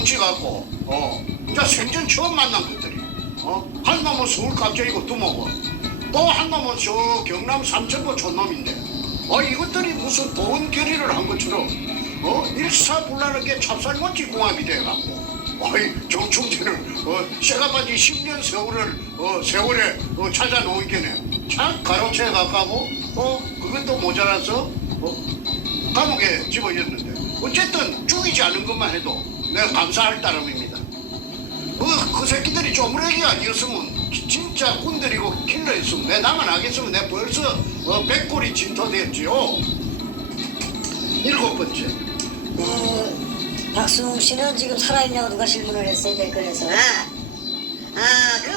뭉치 갖고 이제 생전 처음 만난 것들이 한 놈은 서울 갑자기고 두모고 또 한 놈은 저 경남 삼천포 촌놈인데 이것들이 무슨 돈 결의를 한 것처럼 일사불란하게 찹쌀모찌 궁합이 돼갖고 정충진을 새가 빠진 10년 세월에 찾아 놓이겠네. 참 가로채 가까고 그것도 모자라서 감옥에 집어졌는데 어쨌든 죽이지 않은 것만 해도 내가 감사할 따름입니다. 그 새끼들이 쪼무레기 아니었으면 진짜 꾼들이고 킬러였으면 내 나만 하겠으면 내가 벌써 백골이 진토됐지요. 7번째. 박수홍 씨는 지금 살아있냐고 누가 질문을 했어요, 댓글에서.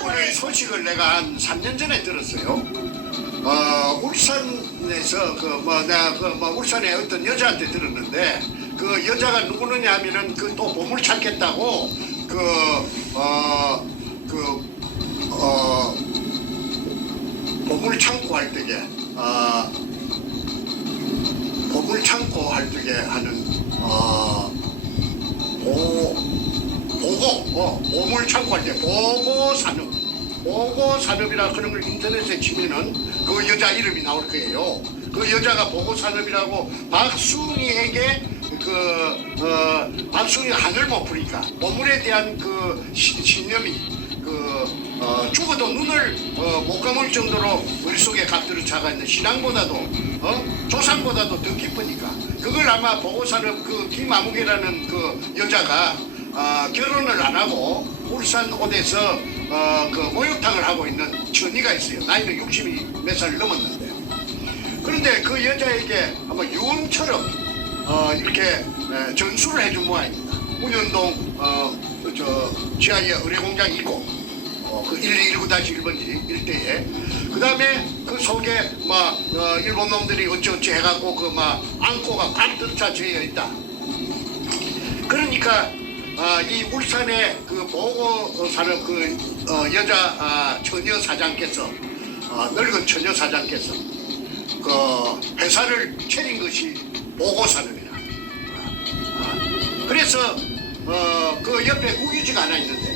오늘 소식을 내가 한 3년 전에 들었어요. 울산에서 울산에 어떤 여자한테 들었는데 그 여자가 누구느냐 하면은 그 또 보물 찾겠다고 보물 창고 할 때게 보물 창고 할 때게 하는 보물 창고 할 때 보고산업이라 그런 걸 인터넷에 치면은 그 여자 이름이 나올 거예요. 그 여자가 보고산업이라고 박순희에게 박순희가 하늘 못 푸니까 보물에 대한 그 신념이 죽어도 눈을 못 감을 정도로 머릿속에 갓들어 차가 있는 신앙보다도 조상보다도 더 깊으니까 그걸 아마 보고산업 그 김아무개라는 그 여자가 결혼을 안 하고 울산 옷에서 그 목욕탕을 하고 있는 처니가 있어요. 나이는 60이 몇 살 넘었는데 그런데 그 여자에게 아마 유언처럼 이렇게 전수를 해준 모양입니다. 운현동 지하에 의뢰공장이 있고 그 1219-1번지 일대에 그 다음에 그 속에 일본 놈들이 어찌어찌 해갖고 안고가 꽉 들어차 져 있다. 그러니까 이 울산의 그 보고산업 여자 처녀 사장께서 늙은 처녀 사장께서 그 회사를 차린 것이 보고산업이라. 그래서 그 옆에 국유지가 하나 있는데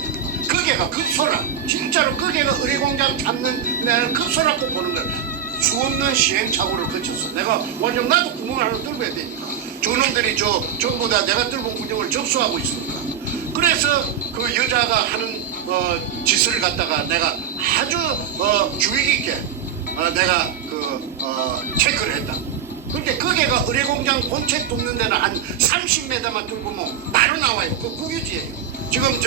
거기가 급소라 진짜로 거기가 의뢰공장 잡는 내가 급소라고 보는 걸 수없는 시행착오를 거쳤어. 내가 완전 나도 구멍을 하나 뚫어야 되니까 저놈들이 전부 다 내가 뚫은 구멍을 접수하고 있으니까 그래서 그 여자가 하는 짓을 갖다가 내가 아주 주의 깊게 내가 체크를 했다. 그런데 거기가 의뢰공장 본체 뚫는 데는 한 30m만 뚫고 바로 나와요. 그 국유지예요. 지금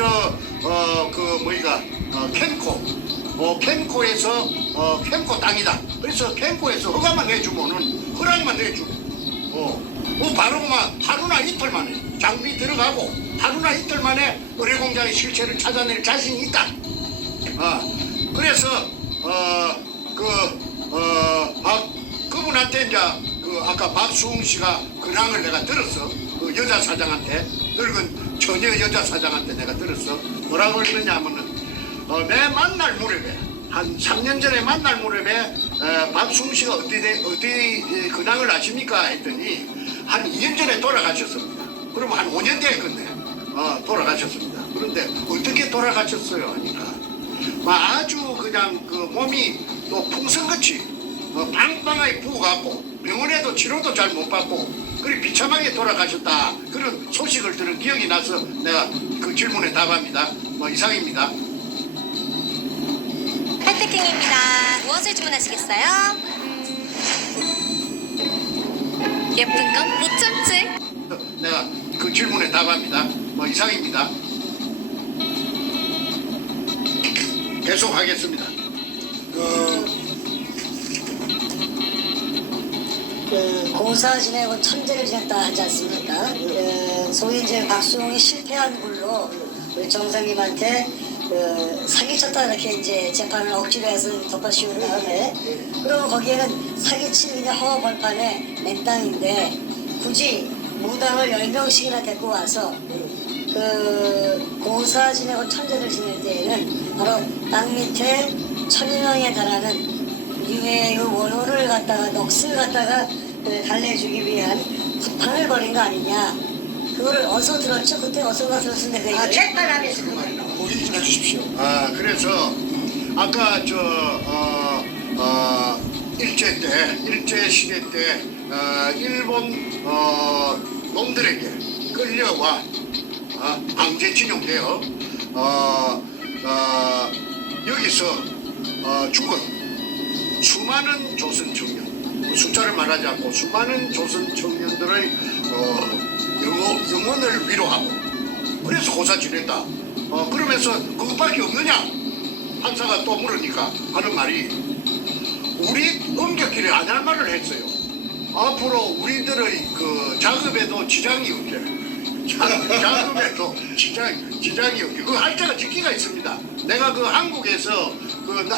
캠코에서 캠코 땅이다. 그래서 캠코에서 허가만 내주면은 허락만 내주고 바로 하루나 이틀 만에 장비 들어가고 하루나 이틀 만에 의뢰공장의 실체를 찾아낼 자신이 있다. 그래서 그분한테 이제 아까 박수홍 씨가 근황을 내가 들었어. 그 여자 사장한테 늙은 처녀 여자 사장한테 내가 들었어. 뭐라고 그러느냐 하면은 내 만날 무렵에 한 3년 전에 만날 무렵에 박수홍 씨가 어디 근황을 아십니까 했더니 한 2년 전에 돌아가셨습니다. 그러면 한 5년 됐겠네. 돌아가셨습니다. 그런데 어떻게 돌아가셨어요 하니까 아주 그냥 그 몸이 또 풍선같이 빵빵하게 부어갖고 병원에도 치료도 잘 못 받고 그리고 비참하게 돌아가셨다. 그런 소식을 들은 기억이 나서 내가 그 질문에 답합니다. 이상입니다. 하트킹입니다. 무엇을 주문하시겠어요? 예쁜 건 못 참지. 내가 그 질문에 답합니다. 이상입니다. 계속하겠습니다. 공사 지내고 천재를 지냈다 하지 않습니까? 소위 이제 박수홍이 실패한 걸로 우리 정상님한테 사기쳤다 이렇게 이제 재판을 억지로 해서 덮어씌운 다음에 그러면 거기에는 사기친 그냥 허허벌판에 맨땅인데 굳이 무당을 10명씩이나 데리고 와서 공사 지내고 천재를 지낼 때에는 바로 땅 밑에 1000명에 달하는 유해의 원호를 갖다가 넋을 갖다가 달래주기 위한 구판을 벌인 거 아니냐. 그거를 어디서 들었죠? 그때 어디서 들었는데 그 얘기를? 재판하면서 그걸 보기 좀 해주십시오. 그래서 아까 일제 시대 때 일본 놈들에게 끌려와 강제징용돼요. 여기서 죽은 수많은 조선 청년, 숫자를 말하지 않고 수많은 조선 청년들의 영혼을 위로하고 그래서 고사 지냈다. 그러면서 그것밖에 없느냐? 판사가 또 물으니까 하는 말이 우리 엄격히 안 할 말을 했어요. 앞으로 우리들의 그 작업에도 지장이 없게. 작업에도 지장이 없게. 그 할자가 직기가 있습니다. 내가 그 한국에서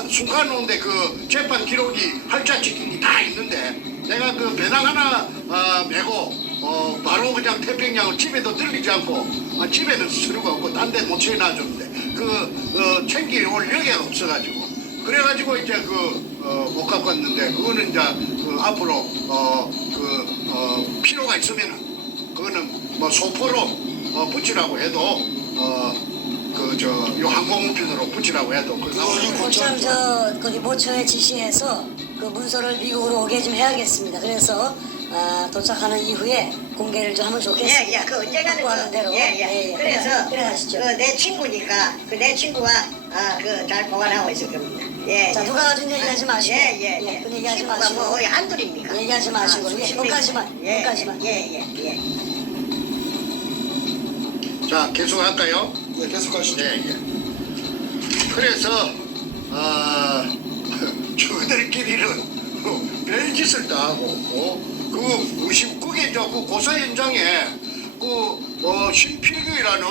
순간온데 그 재판 기록이 할자 직기이 다 있는데 내가 그 배낭 하나 메고 바로 그냥 태평양을 집에도 들리지 않고 집에는 서류가 없고 딴 데 못 채워놔줬는데 챙길 올 여기가 없어가지고 그래가지고 이제 못 갖고 왔는데 그거는 이제 앞으로 필요가 있으면은 그거는 뭐 소포로 붙이라고 해도 요 항공우편으로 붙이라고 해도 고참 거기 모처에 지시해서 그 문서를 미국으로 오게 좀 해야겠습니다. 그래서 도착하는 이후에 공개를 좀 하면 좋겠습니다. 그 언젠가는 하는 대로. 그래서 그래 하시죠. 내 친구니까 내 친구가 잘 보관하고 있을 겁니다. 자 누가 가진 얘기하지 마시고. 그 얘기하지 친구가 마시고. 뭐 한둘입니까? 얘기하지 마시고. 여기까지만. 자 계속할까요? 네, 계속하시죠. 예. 그래서 저들끼리는 별짓을 다 하고 그 무심국에 그 고사 현장에 신필규라는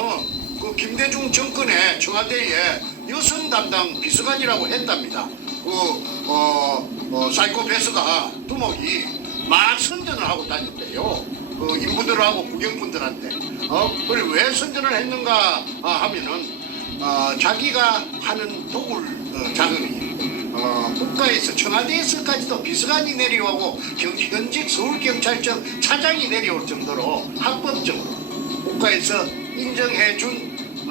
그 김대중 정권의 청와대에 여성 담당 비서관이라고 했답니다. 사이코패스가 두목이 막 선전을 하고 다녔대요. 그 인부들하고 구경꾼들한테. 그래 왜 선전을 했는가 하면은 자기가 하는 도굴 작업이 국가에서 청와대에서까지도 비서관이 내려오고 현직 서울경찰청 차장이 내려올 정도로 합법적으로 국가에서 인정해준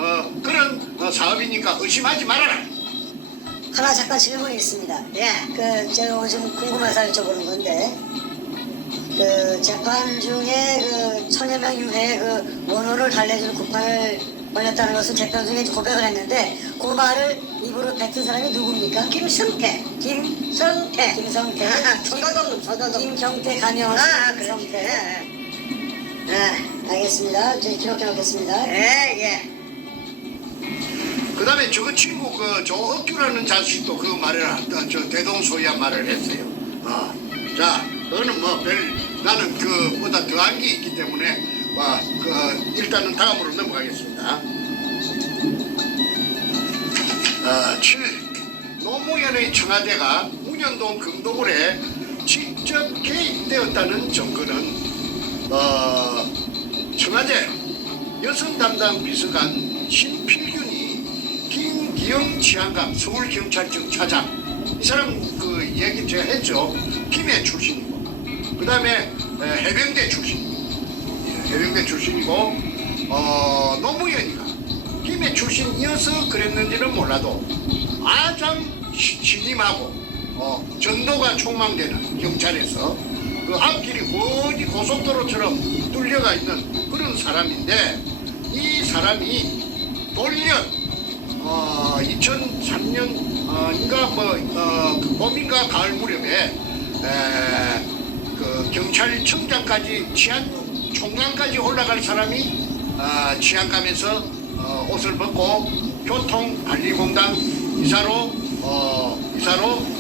그런 사업이니까 의심하지 말아라. 하나 잠깐 질문이 있습니다. 제가 요즘 궁금해서 여쭤보는 건데 그 재판 중에 그 천여 명 이후에 그 원호를 달래주는 국판을 벌렸다는 것은 재판 중에 고백을 했는데 그 말을 입으로 뱉은 사람이 누굽니까? 김성태. 김성태. 김경태 가명. 그렇지. 알겠습니다. 이제 기록해 놓겠습니다. 그 다음에 저 친구 저 억규라는 자식도 그 말을 저 대동소이한 말을 했어요. 자, 그거는 나는 그보다 더한 게 있기 때문에 일단은 다음으로 넘어가겠습니다. 7. 노무현의 청와대가 문현동 금도굴에 직접 개입되었다는 증거는 청와대 여성 담당 비서관 신필균이 김기영 치안감 서울경찰청 차장 이 사람 그 얘기 제가 했죠. 김해 출신이고 그 다음에 해병대 출신이고 노무현이가 김해 출신이어서 그랬는지는 몰라도 가장 신임하고 전도가 촉망되는 경찰에서 그 앞길이 거의 고속도로처럼 뚫려가 있는 그런 사람인데 이 사람이 돌연 2003년인가 그 봄인가 가을 무렵에 그 경찰청장까지 치안총장까지 올라갈 사람이 치안감에서 옷을 벗고 교통관리공단 이사로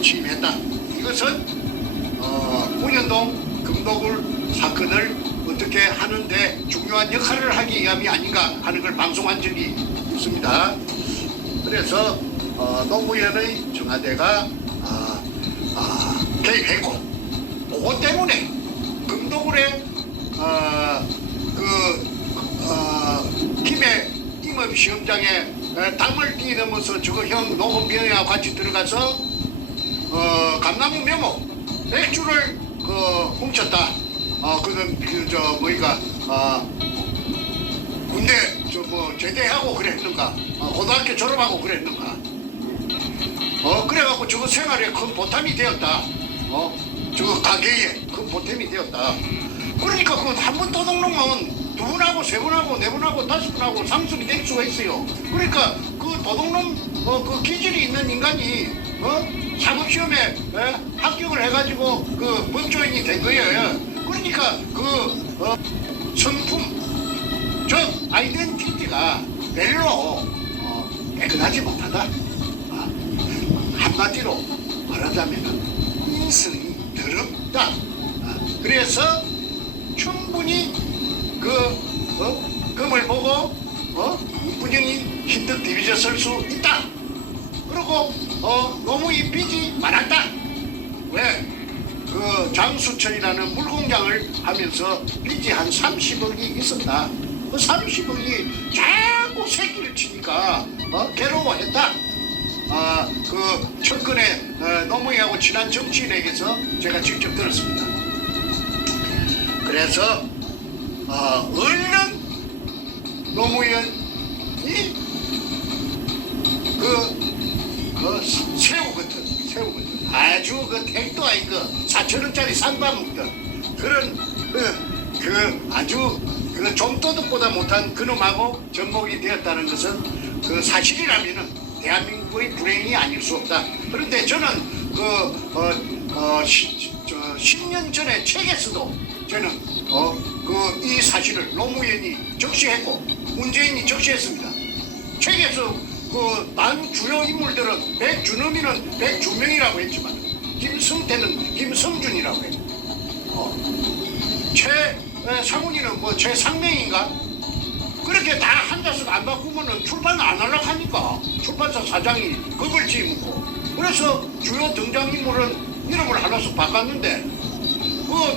취임했다. 이것은 문현동 금도굴 사건을 어떻게 하는데 중요한 역할을 하기 위함이 아닌가 하는 걸 방송한 적이 있습니다. 그래서 노무현의 청와대가 개입했고 그것 때문에 금도굴에 김해 임업시험장에 땅을 뛰넘어서 저거 형 노원병이와 같이 들어가서 감나무 메모 맥주를 훔쳤다. 그건 군대 제대하고 그랬는가? 고등학교 졸업하고 그랬는가? 그래갖고 저거 생활에 큰 보탬이 되었다. 저거 가게에 큰 보탬이 되었다. 그러니까 그 한 번 도둑놈은 두 번하고 세 번하고 네 번하고 다섯 번하고 상습이 될 수가 있어요. 그러니까 그 도둑놈 그 기질이 있는 인간이 사법시험에 합격을 해가지고 그 법조인이 된 거예요. 그러니까 그 성품 즉 아이덴티티가 별로 깨끗하지 못하다. 한마디로 말하자면 인성이 더럽다. 그래서 충분히 금을 보고 문영이 힘든 디비져 설 수 있다. 그리고 너무 이 빚이 많았다. 왜? 그 장수철이라는 물공장을 하면서 빚이 한 30억이 있었다. 그 30억이 자꾸 새끼를 치니까 괴로워했다. 그 철근에 노무현하고 친한 정치인에게서 제가 직접 들었습니다. 그래서 얼른 노무현이 그 새우거든 아주 그 택도 아니고 4,000원짜리 쌈밥 먹던 그런 그 아주 그 좀도둑보다 못한 그놈하고 전목이 되었다는 것은 그 사실이라면은 대한민국의 불행이 아닐 수 없다. 그런데 저는 10년 전에 책에서도 저는 이 사실을 노무현이 적시했고 문재인이 적시했습니다. 책에서 난 주요 인물들은 백준엄이는 백준명이라고 했지만 김성태는 김성준이라고 해. 최상훈이는 최상명인가? 그렇게 다 앉아서 안 바꾸면은 출판 안 하려고 하니까 출판사 사장이 겁을 지으고 그래서 주요 등장인물은 이름을 하나씩 바꿨는데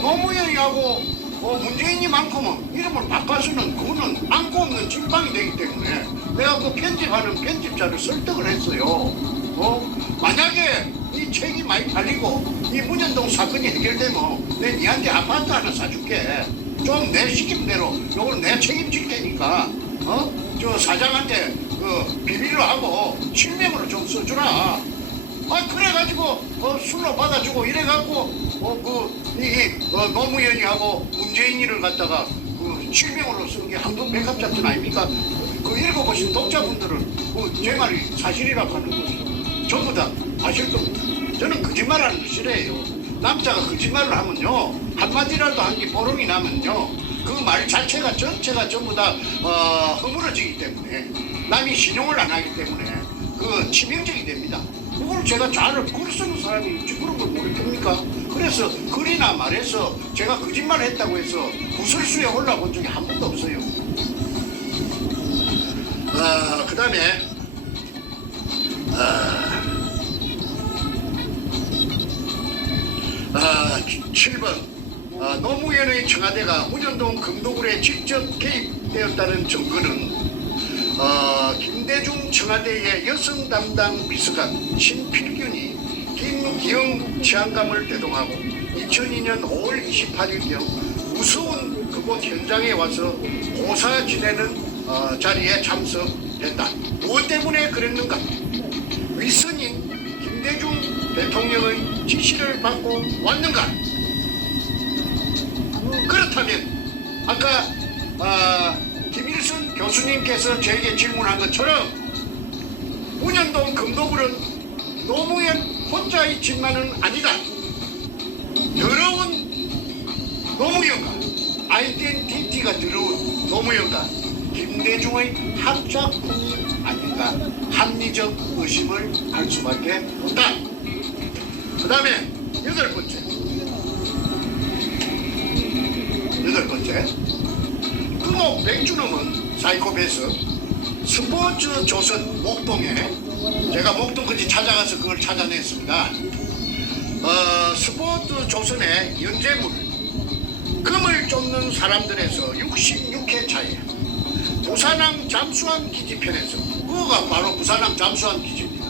노무현이하고 문재인이만큼은 이름을 바꿔서는 그거는 안고 없는 찐빵이 되기 때문에 내가 그 편집하는 편집자를 설득을 했어요. 만약에 이 책이 많이 팔리고 이 문현동 사건이 해결되면 내 니한테 아파트 하나 사줄게. 좀 내 시킴대로 요걸 내 책임질 테니까 저 사장한테 비밀로 하고 실명으로 좀 써주라. 그래가지고 술로 받아주고 이래갖고 노무현이하고 문재인이를 갖다가 실명으로 쓴 게 한국 백합 작전 아닙니까? 읽어보신 독자분들은 제 말이 사실이라고 하는 거죠. 전부 다 아실 겁니다. 저는 거짓말하는 거 싫어해요. 남자가 거짓말을 하면요 한마디라도 한 게 보름이 나면요 그 말 자체가 전체가 전부 다 허물어지기 때문에 남이 신용을 안 하기 때문에 치명적이 됩니다. 그걸 제가 잘 글 쓰는 사람이 있지 그런 걸 모르겠습니까? 그래서 글이나 말해서 제가 거짓말을 했다고 해서 구설수에 올라본 적이 한 번도 없어요. 그 다음에 7번 노무현의 청와대가 문현동 금도굴에 직접 개입되었다는 증거는 김대중 청와대의 여성 담당 비서관 신필균이 김기영 치안감을 대동하고 2002년 5월 28일경 무서운 그곳 현장에 와서 고사 지내는 자리에 참석했다. 무엇 때문에 그랬는가? 위선인 김대중 대통령의 지시를 받고 왔는가? 그렇다면 아까 김일성 교수님께서 저에게 질문한 것처럼 문현동 금도굴은 노무현 혼자의 집만은 아니다. 더러운 노무현과 아이덴티티가 더러운 노무현과 김대중의 합작품이 아닌가 합리적 의심을 할 수밖에 없다. 그 다음에 여덟 번째 금옥 백준엄은 사이코패스 스포츠 조선 목동에 제가 목동까지 찾아가서 그걸 찾아냈습니다. 스포츠 조선의 연재물 금을 쫓는 사람들에서 66회 차에 부산항 잠수함 기지편에서 그거가 바로 부산항 잠수함 기지입니다.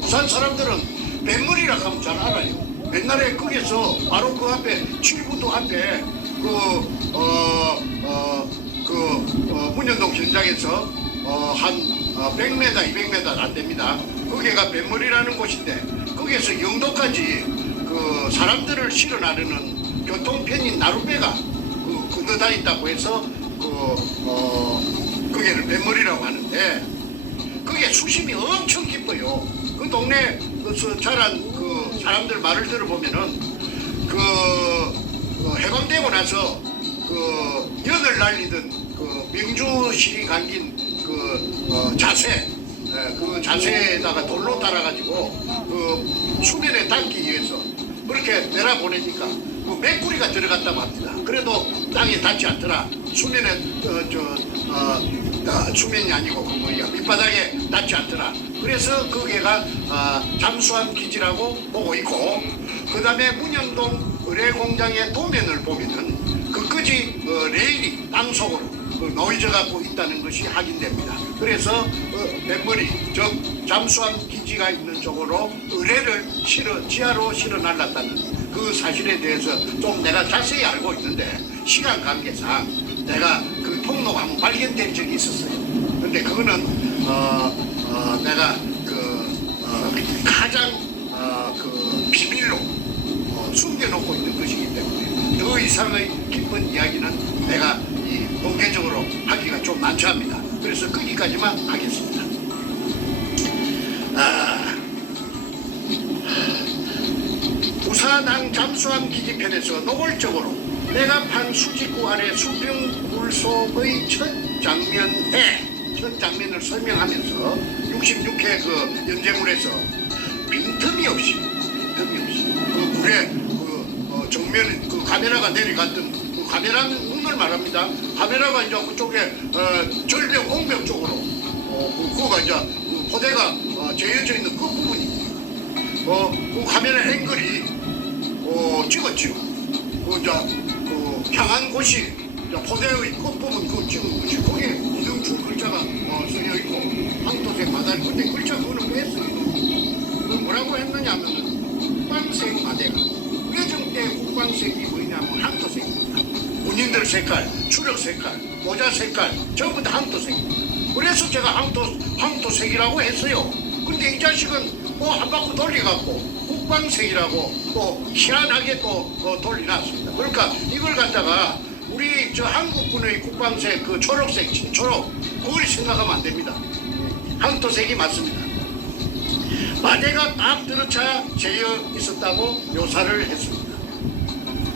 부산 사람들은 뱃물이라 하면 잘 알아요. 옛날에 거기서 바로 그 앞에 칠구도 앞에 그 문현동 현장에서 한 100m, 200m 안 됩니다. 거기가 뱃머리라는 곳인데 거기에서 영도까지 그 사람들을 실어 나르는 교통편인 나룻배가 건너다 있다고 해서 거기를 뱃머리라고 하는데 그게 수심이 엄청 깊어요. 그 동네에서 자란 그 사람들 말을 들어보면은 해방되고 나서 연을 날리던 명주시리 감긴 자세, 그 자세에다가 돌로 달아가지고 수면에 닿기 위해서 그렇게 내려보내니까 메꾸리가 들어갔다고 합니다. 그래도 땅에 닿지 않더라. 수면에 수면이 아니고 밑바닥에 닿지 않더라. 그래서 거기가 잠수함 기지라고 보고 있고, 그 다음에 문현동 의뢰공장의 도면을 보면은 끝까지 레일이 땅속으로 놓여져 갖고 있다는 것이 확인됩니다. 그래서 뱃머리, 즉 잠수함 기지가 있는 쪽으로 의뢰를 지하로 실어 날랐다는 그 사실에 대해서 좀 내가 자세히 알고 있는데 시간 관계상 내가 그 통로가 한번 발견된 적이 있었어요. 근데 그거는 내가 가장 비밀로 숨겨놓고 있는 것이기 때문에 더 이상의 깊은 이야기는 내가 공개적으로 하기가 좀 난처합니다. 그래서 거기까지만 하겠습니다. 부산항 잠수함 기지편에서 노골적으로 내가 판 수직구 아래 수평 물속의 첫 장면을 설명하면서 66회 그 연재물에서 빈틈이 없이 그 물에 정면에 그 카메라가 내려갔던 그 카메라 눈을 말합니다. 카메라가 이제 그쪽에 절벽 홍벽 쪽으로 그거가 이제 포대가 재어져 있는 그 부분이 그 카메라 앵글이 찍었지요. 향한 곳이 포대의 끝부분 찍은 곳이 거기에 이등충 글자가 쓰여 있고 황토색 마다리. 근데 글자 그거는 왜 써요? 그 뭐라고 했느냐면은 국방색 마대가 외정 때 국방색이 뭐냐면 황토색입니다. 군인들 색깔, 추력 색깔, 모자 색깔 전부 다 황토색. 그래서 제가 황토색이라고 했어요. 근데 이 자식은 한 바퀴 돌려갖고 국방색이라고 또 희한하게 또 돌려놨습니다. 그러니까 이걸 갖다가 우리 한국군의 국방색 그 초록색, 진초록 그걸 생각하면 안 됩니다. 황토색이 맞습니다. 마대가 딱 들어차 재어 있었다고 묘사를 했습니다.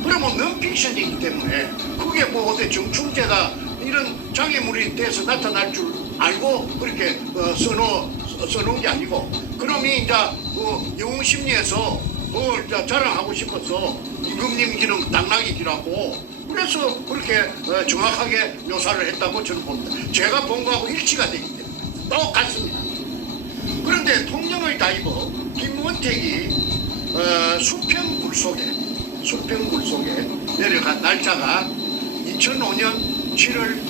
그러면 넌픽션이기 때문에 그게 뭐 어디 정충제다 이런 장애물이 돼서 나타날 줄 알고 그렇게 써놓은 게 아니고, 그놈이 이제 영웅심리에서 그걸 자랑하고 싶어서 임금님 기는 당나귀 기라고 그래서 그렇게 정확하게 묘사를 했다고 저는 봅니다. 제가 본 거하고 일치가 되기 때문에 똑같습니다. 그런데 통영의 다이버 김원택이 수평 물속에 내려간 날짜가 2005년 7월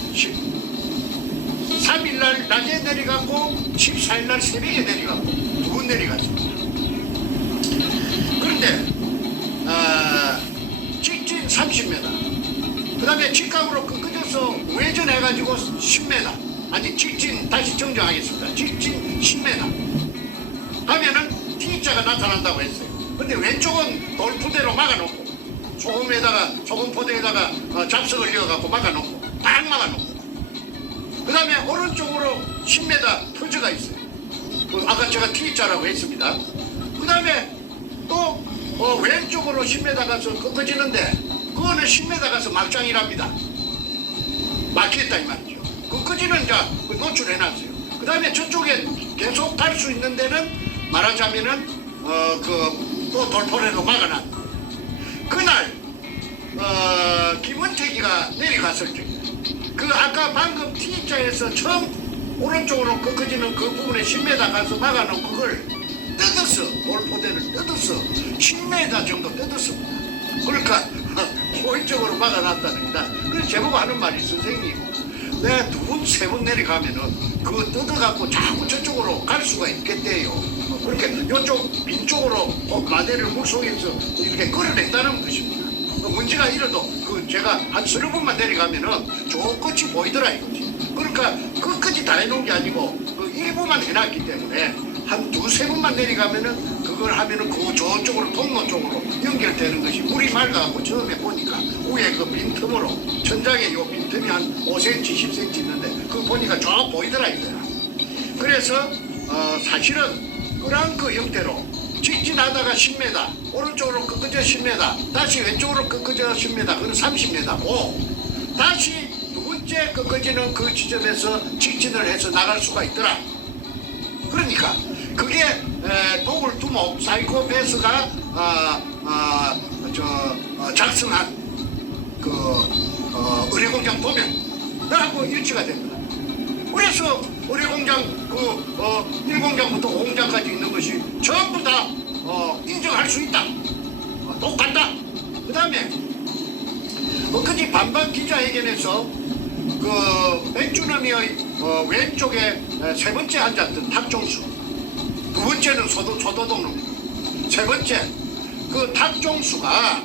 13일날 낮에 내려갔고 14일날 새벽에 내려갔고 두 번 내려갔습니다. 그런데 직진 30m, 그 다음에 직각으로 끊겨서 우회전해가지고 10m, 아니 직진 다시 정정하겠습니다. 직진 10m 하면은 T자가 나타난다고 했어요. 근데 왼쪽은 돌푸대로 막아놓고 소금포대에다가 잡석을 이어갖고 막아놓고 딱 막아놓고, 그 다음에 오른쪽으로 10m 터져가 있어요. 아까 제가 T자라고 했습니다. 그 다음에 또 왼쪽으로 10m 가서 꺾어지는데 그거는 10m 가서 막장이랍니다. 막혔다 이 말이죠. 꺾어지는 이제 노출해놨어요. 그 다음에 저쪽에 계속 갈 수 있는 데는 말하자면은 또 돌포대로 막아놨. 그날 김원택이가 내려갔을 때 그 아까 방금 T자에서 처음 오른쪽으로 꺾어지는 그 부분에 10m 가서 막아놓은 그걸 뜯었어. 돌포대를 뜯었어. 10m 정도 뜯었습니다. 그러니까 호의적으로 막아놨다는 겁니다. 그래서 제보고 하는 말이, 선생님 내가 두 번, 세 번 내려가면은 그거 뜯어갖고 자꾸 저쪽으로 갈 수가 있겠대요. 그렇게 이쪽 빈쪽으로 마대를 물속에서 이렇게 끌어낸다는 것입니다. 문제가 이래도 그 제가 한 서너 번만 내려가면은 저 끝이 보이더라 이거지. 그러니까 끝까지 다 해놓은 게 아니고 그 일부만 해놨기 때문에 한 두세 번만 내려가면은 그걸 하면은 그 저쪽으로 통로 쪽으로 연결되는 것이 물이 맑아갖고 처음에 보니까 위에 그 빈틈으로 천장에 요 빈틈이 한 5cm, 10cm 있는데 그거 보니까 쫙 보이더라 이거야. 그래서 사실은 그랑그 형태로 직진하다가 10m, 오른쪽으로 꺾어져 10m, 다시 왼쪽으로 꺾어져 10m, 그건 30m고 다시 두 번째 꺾어지는 그 지점에서 직진을 해서 나갈 수가 있더라. 그러니까 그게 도굴 두목 사이코패스가 작성한 그 의뢰공장 도면 나하고 일치가 됩니다. 그래서 의뢰공장 그 1공장부터 5공장까지 있는 것이 전부 다 인정할 수 있다. 똑같다. 그 다음에 엊그제 반박 기자회견에서 그 백준엄이의 왼쪽에 세 번째 앉았던 탁종수, 두 번째는 소도동입니다. 세 번째 그 탁종수가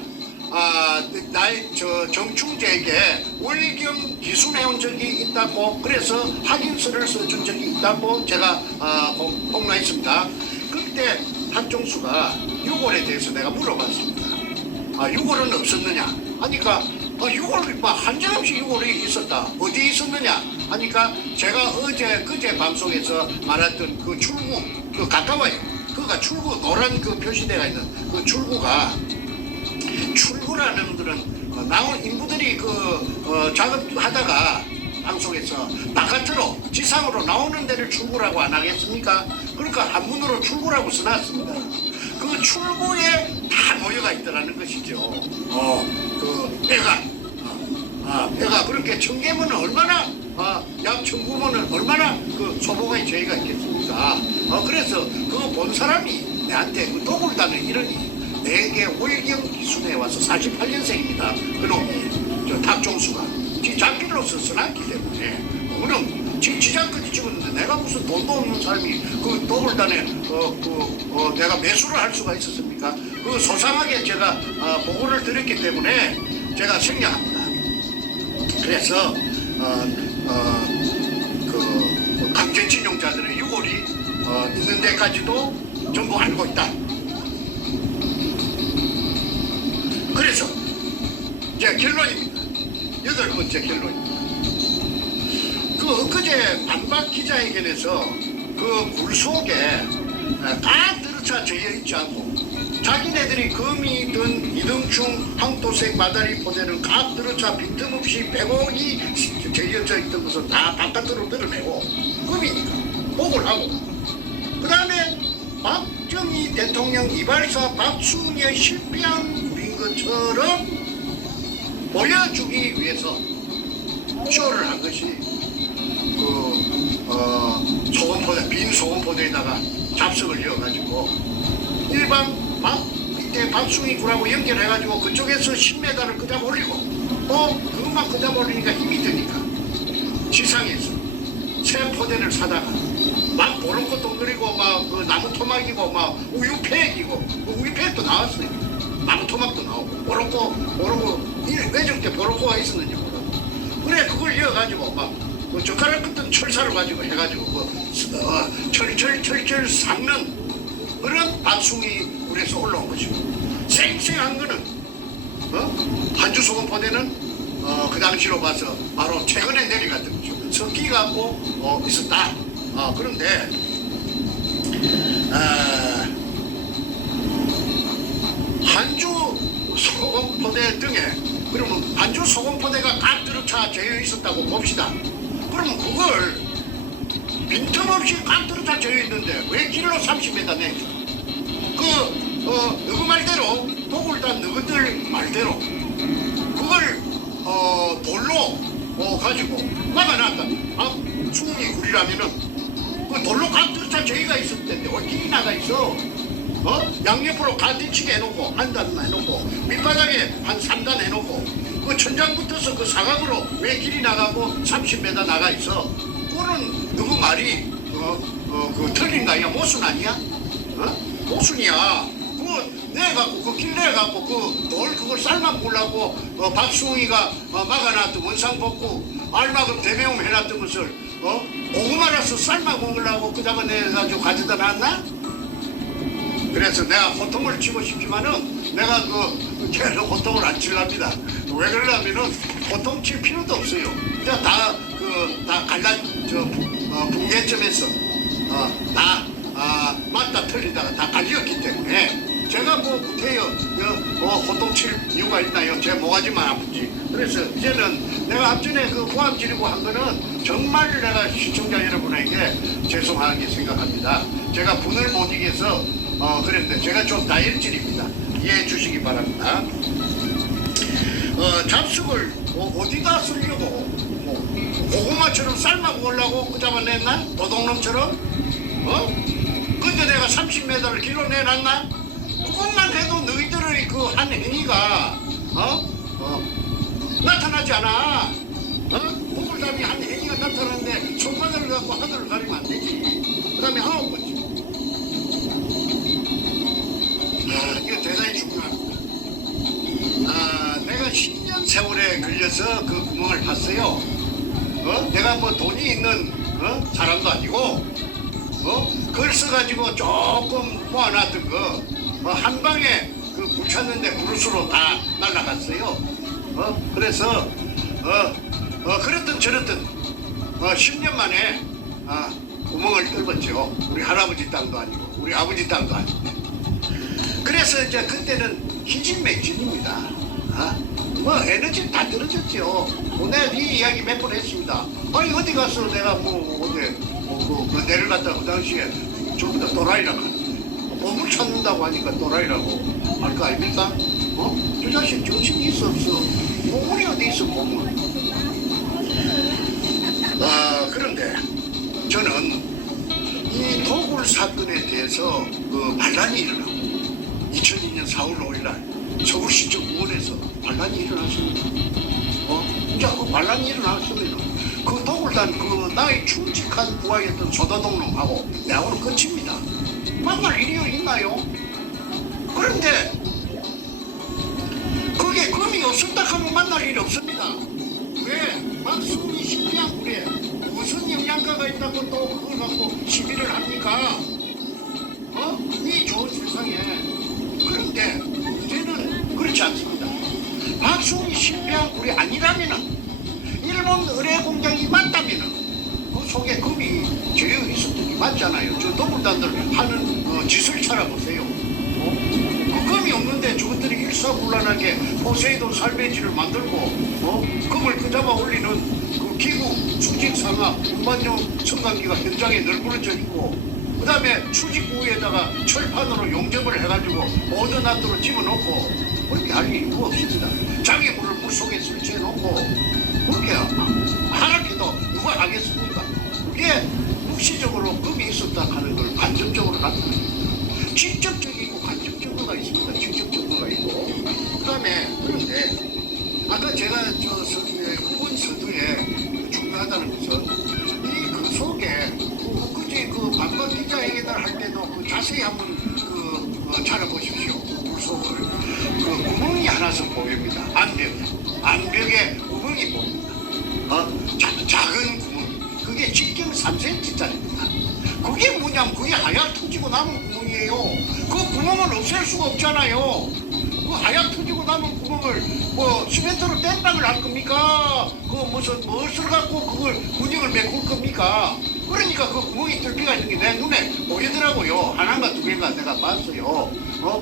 나의 정충재에게 월경 기순해온 적이 있다고 그래서 확인서를 써준 적이 있다고 제가 폭로했습니다. 그때 탁종수가 6월에 대해서 내가 물어봤습니다. 6월은 없었느냐 하니까 6월 한정없이 6월이 있었다. 어디 있었느냐 하니까 제가 그제 방송에서 말했던 그 출구 그 가까워요. 그가 출구 노란 그 표시대가 있는 그 출구라는 것들은 나온 인부들이 그 작업하다가 방송에서 바깥으로 지상으로 나오는 데를 출구라고 안 하겠습니까? 그러니까 한문으로 출구라고 써놨습니다. 그 출구에 다 모여가 있더라는 것이죠. 그 배가 그렇게 청계문은 얼마나 약 청구문은 얼마나 그 소보가의 죄가 있겠습니까? 그래서 그거 본 사람이 내한테 그 도굴단을 이러니 내게 월경 기순에 와서 48년생입니다. 그놈이 저 탁종수가 지 장길로서 써놨기 때문에 그는 지장까지 찍었는데 내가 무슨 돈도 없는 사람이 그 도굴단에 내가 매수를 할 수가 있었습니까? 그 소상하게 제가 보고를 드렸기 때문에 제가 생략합니다. 그래서 그 강제징용자들의 유골이 있는 데까지도 전부 알고 있다. 그래서 이제 결론입니다. 8번째 결론입니다. 그 엊그제 반박 기자회견에서 그 굴 속에 다 들어차 저여 있지 않고 자기네들이 금이 든 이등충 황토색 마다리 포대는 각 들어차 빈틈없이 100억이 저여져 있던 것을 다 바깥으로 드러내고 금이니까 보고를 하고 그 다음에 박정희 대통령 이발사 박순희의 실패한 굴인 것처럼 보여주기 위해서 쇼를 한 것이 그 소금포대 빈 소금포대에다가 잡석을 이어가지고 일반 밑에 박순희 굴하고 연결해가지고 그쪽에서 10m를 끄다 올리고 그것만 끄다 올리니까 힘이 드니까 지상에서 새 포대를 사다가 막 보름꽃 동그리고 막 그 나무 토막이고 막 우유팩이고 그 우유팩도 나왔어요. 나무 토막도 나오고 보름꽃 외정 때 보름꽃가 있었는지 모르고 그래 그걸 이어가지고 막 그 젓가락 같은 철사를 가지고 해가지고 철철 삭는 그런 박숭이 굴에서 올라온 것이고 쌩쌩한 거는 한주 소금 포대는 그 당시로 봐서 바로 최근에 내려갔던 거죠. 석기 갖고 있었다. 그런데 한주 소금포대 등에 그러면 한주 소금포대가 각 들어차 재여 있었다고 봅시다. 그러면 그걸 빈틈없이 각 들어차 재여 있는데 왜 길로 30m 내? 누구 말대로 도굴단 너희들 말대로 그걸 돌로 가지고 막아놨다. 수문이 굴이라면은 그 돌로 각 들어차 저희가 있을 텐데 왜 길이 나가 있어? 양옆으로 가디치게 해놓고 한 단 해놓고 밑바닥에 한 3단 해놓고 그 천장 붙어서 그 사각으로 왜 길이 나가고 30m 나가 있어? 그거는 누구 말이 그 틀린 거 아니야? 모순 아니야? 모순이야. 그거 내 길러내갖고 그 길러내갖고 그 돌 그걸 삶아 먹으려고 박수홍이가 막아놨던 원상복구 알마금 대매움 해놨던 것을 고구마라서 삶아 먹으려고 그 잡아내가지고 가져다 놨나? 그래서 내가 호통을 치고 싶지만은 내가 걔는 호통을 안 칠랍니다. 왜 그러냐면은 호통 칠 필요도 없어요. 이제 다 갈라 붕괴점에서 다 맞다 틀리다가 다 갈렸기 때문에 제가 못해요. 호통 칠 이유가 있나요? 제 모가지만 아프지. 그래서 이제는 내가 앞전에 고함 지르고 한 거는 정말 내가 시청자 여러분에게 죄송하게 생각합니다. 제가 분을 못 이겨서 그랬는데 제가 좀 다혈질입니다. 이해해 주시기 바랍니다. 잡숙을 어디다 쓰려고 고구마처럼 삶아 먹으려고 그 잡아냈나? 도둑놈처럼? 근데 내가 30m를 길러내놨나? 그것만 해도 너희들의 그 한 행위가 나타나지 않아. 보글담이 한 행위가 나타나는데 손바닥을 갖고 하늘을 가리면 안 되지. 그 다음에 9번째. 이거 대단히 중요합니다. 내가 10년 세월에 걸려서 그 구멍을 팠어요. 내가 뭐 돈이 있는 사람도 아니고 그걸 써가지고 조금 모아놨던 거 한 방에 불 쳤는데 브루스로 다 날아갔어요. 그래서 그렇든 저렇든 10년 만에 구멍을 뚫었죠. 우리 할아버지 땅도 아니고 우리 아버지 땅도 아니고. 그래서 이제 그때는 희진맥진입니다. 에너지 다 떨어졌죠. 내가 이 이야기 몇 번 했습니다. 아니 어디 가서 내가 어디 내려갔다 그 당시에 전부 다 또라이라고 보물 찾는다고 하니까 또라이라고 할 거 아닙니까? 저 자식 정신이 있어 없어? 보물이 어디 있어 보물? 그런데 저는 이 도굴 사건에 대해서 반란이 일어나고 2002년 4월 5일날 서울시청 의원에서 반란이 일어났습니다. 이제 그 반란이 일어났으면 그 도굴단 나의 충직한 부하였던 소다동놈하고 내하고는 끝입니다. 만날 일이 있나요? 그런데 그게 금이 없었다 하면 만날 일이 없습니다. 왜? 박수홍이 신비한 굴에 무슨 영양가가 있다고 또 그걸 갖고 시비를 합니까? 이 좋은 세상에. 그런데 문제는 그렇지 않습니다. 박수홍이 실패한 굴이 아니라면은 일본 의뢰 공장이 맞다면은 그 속에 금이 죄어 있었던 게 맞잖아요. 저 도굴단들 하는 짓을 찾아보세요. 그 금이 없는데 저것들이 일사불란하게 포세이돈 살배지를 만들고 금을 그 잡아 올리는 그 기구 수직상하 운반용 성강기가 현장에 널브러져 있고 그 다음에 출직구에다가 철판으로 용접을 해가지고 모든 난도로 집어넣고 그렇게 할 이유가 없습니다. 장애물을 물속에 설치해놓고 그렇게 하락해도 누가 하겠습니까? 그게 묵시적으로 금이 있었다 하는 걸 간접적으로 나타납니다. 직접적이고 간접 증거가 있습니다. 직접 증거가 있고 그 다음에 그런데 아까 제가 저 서두에 후본 서두에 중요하다는 것은 이 그 속에 그지 그 반박 기자회견을 할 때도 자세히 한번 찾아보십시오. 그 속을 구멍이 하나씩 보입니다. 안벽에 구멍이 보입니다. 작은 구멍. 그게 직경 3cm짜리입니다. 그게 뭐냐면 그게 하얗 터지고 남은 구멍이에요. 그 구멍을 없앨 수가 없잖아요. 그 하얗 터지고 남은 구멍을 시멘트로 땜빵을 할 겁니까? 무슨 무엇을 갖고 그걸 군형을 메꿀 겁니까? 그러니까 그 구멍이 뚫기가 있는 게 내 눈에 보이더라고요. 하나인가 두 개인가 내가 봤어요.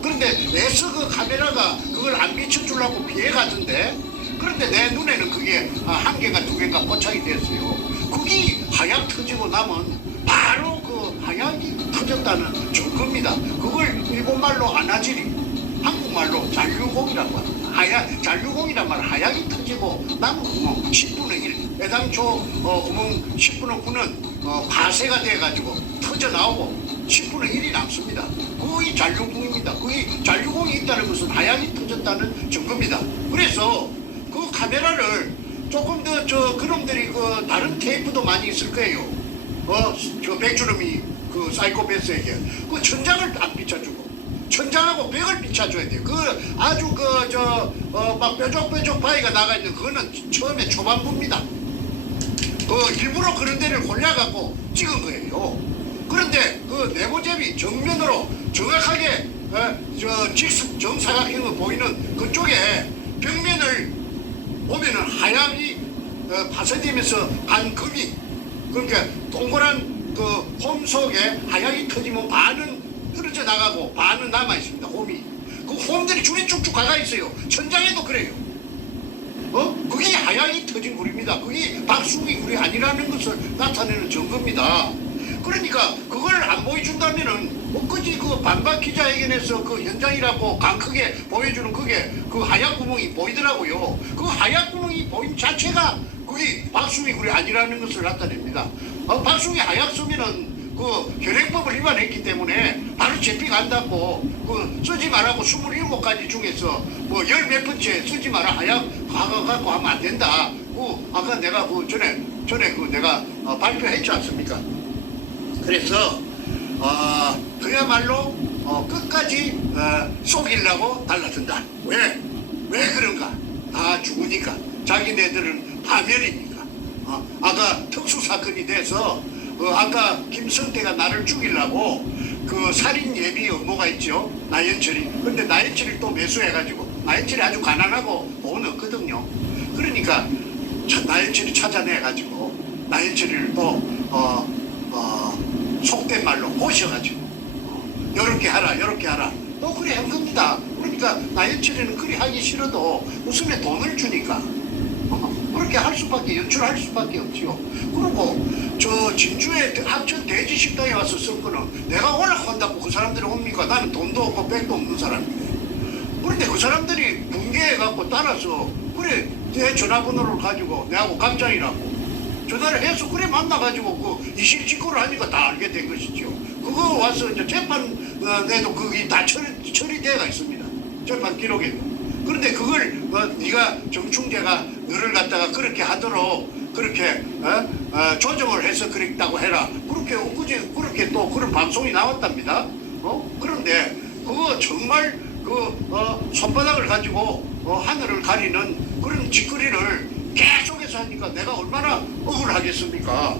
그런데 애써 그 카메라가 그걸 안 비춰주려고 피해가던데 그런데 내 눈에는 그게 한 개가 두 개가 포착이 됐어요. 그게 하얗 터지고 나면 바로 그 하얗이 터졌다는 증거입니다. 그걸 일본말로 아나지리, 한국말로 잔류공이라고 합니다. 잔류공이란 말은 하얗이 터지고 남은 구멍 10분의 1. 애당초 구멍 10분의 9는 파쇄가 돼가지고 터져 나오고 10분의 1이 남습니다. 그게 잔류공입니다. 그게 잔류공이 있다는 것은 하얗이 터졌다는 증거입니다. 그래서 그 카메라를 조금 더 그놈들이 다른 테이프도 많이 있을 거예요. 저 백주름이 사이코패스에게 그 천장을 안 비춰주고 천장하고 벽을 비춰줘야 돼요. 그 아주 막 뾰족뾰족 바위가 나가 있는 그거는 처음에 초반부입니다. 일부러 그런 데를 골라갖고 찍은 거예요. 그런데 그 내부잽이 정면으로 정확하게 정사각형으로 보이는 그쪽에 벽면을 보면은 하얀이 파쇄되면서 반금이, 그러니까 동그란 그 홈 속에 하얀이 터지면 반은 떨어져 나가고 반은 남아 있습니다. 홈이. 그 홈들이 줄이 쭉쭉 가가 있어요. 천장에도 그래요. 그게 하얀이 터진 굴입니다. 그게 박수기 굴이 아니라는 것을 나타내는 증거입니다. 그러니까 그걸 안 보여준다면은 엊그제 그 반박 기자회견에서 그 현장이라고 강 크게 보여주는 그게 그 하얀 구멍이 보이더라고요. 그 하얀 구멍이 보인 자체가 그게 박수기 굴이 아니라는 것을 나타냅니다. 박수기 하얗으면은 그 현행법을 위반했기 때문에 바로 재피가 안닿고 그 쓰지 말라고 27가지 중에서 뭐 열 몇 번째 쓰지 마라 하약 가갖고 하면 안 된다. 아까 내가 그 전에 그 내가 발표했지 않습니까? 그래서 그야말로 끝까지 속이려고 달라든다. 왜 그런가? 다 죽으니까. 자기네들은 파멸이니까. 아까 특수 사건이 돼서 아까 김성태가 나를 죽이려고 그 살인 예비 업무가 있죠. 나연철이. 근데 나연철을 또 매수해가지고, 나연철이 아주 가난하고 돈 없거든요. 그러니까 나연철이 찾아내가지고 나연철이를 또 속된 말로 꼬셔가지고 요렇게 하라 또 그래 한 겁니다. 그러니까 나연철이는 그리 하기 싫어도 우선에 돈을 주니까 그렇게 할 수밖에, 연출할 수밖에 없지요. 그리고 저 진주의 합천 돼지 식당에 와서 쓴 거는 내가 워낙 한다고 그 사람들이 옵니까? 나는 돈도 없고 백도 없는 사람인데. 그런데 그 사람들이 붕괴해갖고 따라서 그래 내 전화번호를 가지고 내하고 갑장이라고 전화를 해서 그래 만나가지고 그 이실직고를 하니까 다 알게 된 것이죠. 그거 와서 이제 재판 내도 그게 다 처리돼가 있습니다. 재판 기록에도. 그런데 그걸 네가 정충재가 너를 갖다가 그렇게 하도록 그렇게 조정을 해서 그랬다고 해라. 그렇게 엊그제 그렇게 또 그런 방송이 나왔답니다. 그런데 그거 정말 손바닥을 가지고 하늘을 가리는 그런 짓거리를 계속해서 하니까 내가 얼마나 억울하겠습니까?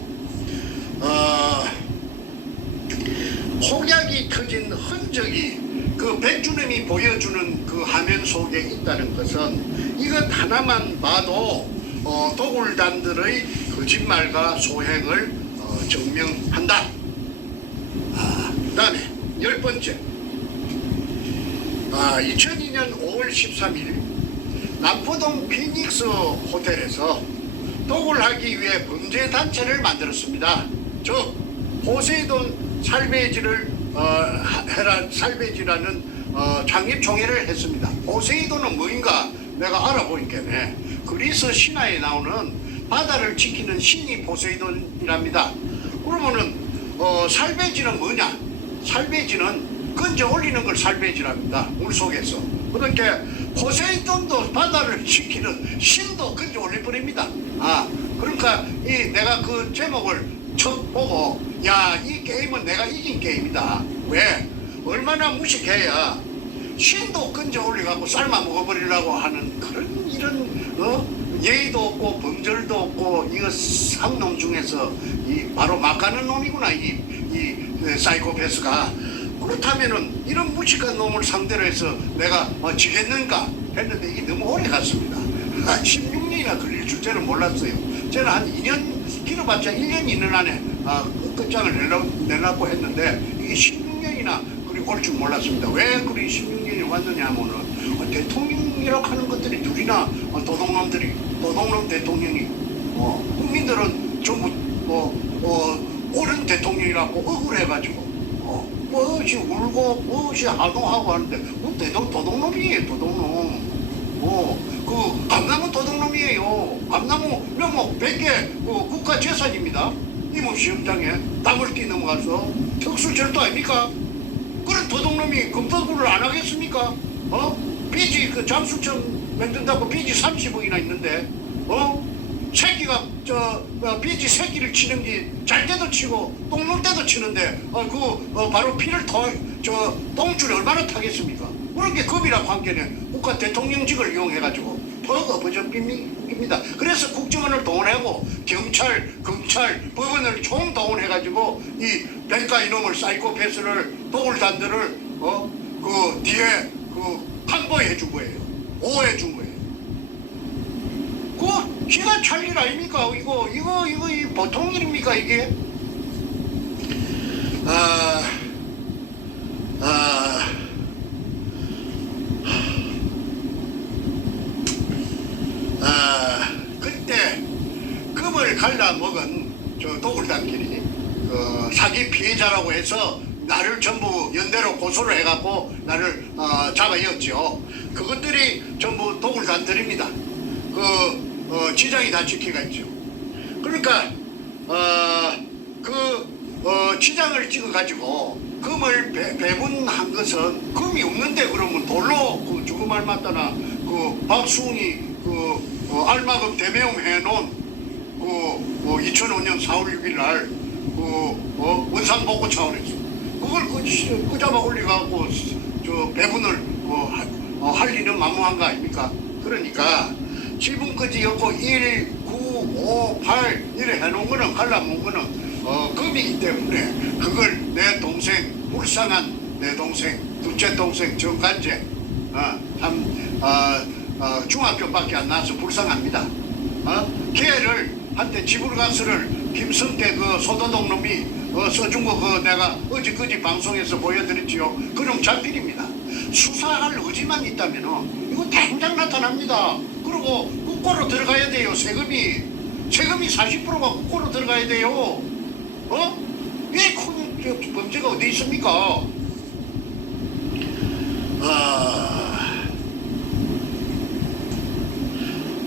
폭약이 터진 흔적이 그 백주님이 보여주는 그 화면 속에 있다는 것은 이것 하나만 봐도 도굴단들의 거짓말과 소행을 증명한다. 그 다음에 10번째, 2002년 5월 13일 남포동 피닉스 호텔에서 도굴하기 위해 범죄단체를 만들었습니다. 즉 포세이돈 살베이지를 살베이지라는 창립총회를 했습니다. 포세이돈은 뭐인가 내가 알아보니까 그리스 신화에 나오는 바다를 지키는 신이 포세이돈이랍니다. 그러면은 살베이지는 뭐냐? 살베이지는 건져 올리는 걸 살베이지랍니다. 물속에서. 그러니까 포세이돈도 바다를 지키는 신도 건져 올릴 뻔입니다. 그러니까 내가 그 제목을 첫 보고 야, 이 게임은 내가 이긴 게임이다. 왜? 얼마나 무식해야 신도 건져 올려갖고 삶아 먹어버리려고 하는 그런 이런 예의도 없고 범절도 없고 이거 상놈 중에서 바로 막 가는 놈이구나 이 사이코패스가. 그렇다면은 이런 무식한 놈을 상대로 해서 내가 지겠는가 했는데 이게 너무 오래 갔습니다. 16년이나 걸릴 줄 저는 몰랐어요. 저는 한 2년 길어봤자 1년 있는 안에 끝장을 내려고 했는데 이게 16년이나 그리 올 줄 몰랐습니다. 왜 그리 16년이 왔느냐 하면은 대통령이라고 하는 것들이 둘이나 도둑놈 대통령이 국민들은 전부 옳은 대통령이라고 억울해가지고 무엇이 울고 무엇이 하동하고 하는데 도둑놈이에요. 도둑놈. 그 감나무 도둑놈이에요. 감나무 묘목 100개 국가재산입니다. 임업시험장에 다물기 넘어가서 특수절도 아닙니까? 그런 도둑놈이 검토를 안 하겠습니까? 빚이 그 잠수청 만든다고 빚이 30억이나 있는데 새끼가 빚이 새끼를 치는 게 잘 때도 치고 똥 놀 때도 치는데 바로 피를 저 똥줄 얼마나 타겠습니까? 그런 게 급이라고 한 게는 국가 대통령직을 이용해가지고 버거버저입니다. 그래서 국정원을 동원하고 경찰, 검찰, 법원을 총 동원해가지고 이 백가 이놈을 사이코패스를 도굴단들을 그 뒤에 그 한보해 준 거예요. 오해 준 거예요. 그 기가 찰 일 아닙니까? 이거 이 보통 일입니까 이게? 그때 금을 갈라먹은 저 도굴단끼리 그 사기 피해자라고 해서 나를 전부 연대로 고소를 해갖고 나를 잡아였죠. 그것들이 전부 도굴단들입니다. 지장이 다 찍혀가 있죠. 그러니까 지장을 찍어가지고 금을 배분한 것은 금이 없는데 그러면 돌로 그 죽음 알맞다나 그 박수웅이 알마금 대매용 해놓은 2005년 4월 6일 날 원산복구 차원에서 그걸 끄잡아 올려갖고 저 배분을 할 일은 만무한 거 아닙니까? 그러니까 지분까지 엮고 1, 9, 5, 8 이래 해놓은 거는 갈라먹은 거는 금이기 때문에 그걸 내 동생 불쌍한 내 동생 둘째 동생 정간재 중학교밖에 안 나와서 불쌍합니다. 걔를 한테 지불가스를 김성태 그 소도동 놈이 써준 거 내가 어제그제 방송에서 보여드렸지요. 그럼 잡힐입니다. 수사할 의지만 있다면은 이거 당장 나타납니다. 그리고 국고로 들어가야 돼요. 세금이 40%가 국고로 들어가야 돼요. 왜 큰 범죄가 어디 있습니까?